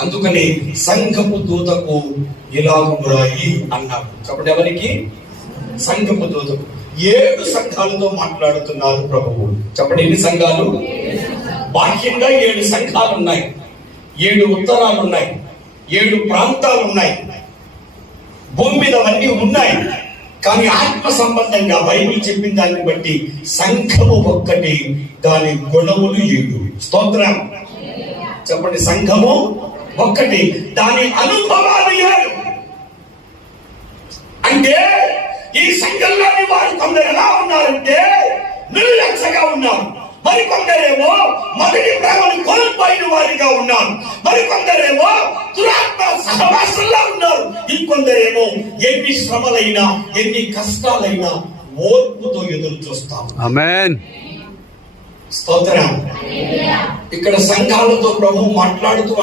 అందుకని సంఘపు దూతకు ఇలాగు రాయి అన్నారు కాబట్టి ఎవరికి? సంఘపు దూతకు. ఏడు సంఘాలతో మాట్లాడుతున్నారు ప్రభువు. చెప్పండి ఎన్ని సంఘాలు? బాహ్యంగా ఏడు సంఘాలు ఉన్నాయి ఏడు ఉత్తరాలు ఉన్నాయి ఏడు ప్రాంతాలు ఉన్నాయి భూమి మీద అవన్నీ ఉన్నాయి. కానీ ఆత్మ సంబంధంగా బైబిల్ చెప్పిన దాన్ని బట్టి సంఘము ఒక్కటి దాని గుణములు ఏడు. స్తోత్రం. చెప్పండి సంఘము ఒక్కటి దాని అనుభవాలు అంటే ఈ సంఘంలోని వారు కొందరు ఎలా ఉన్నారంటే నిర్లక్ష్యగా ఉన్నారు. మరికొందరేమో మొదటి ప్రేమను కోల్పోయిన వారిగా ఉన్నారు. మరికొందరేమో దురాత్మ సహవాసంలో ఉన్నారు. ఇంకొందరేమో ఎన్ని శ్రమలైనా ఎన్ని కష్టాలైనా ఓర్పుతో ఎదురు చూస్తాం ఆమెన్. స్తోత్రం. ఇక్కడ సంఘాలతో ప్రభు మాట్లాడుతూ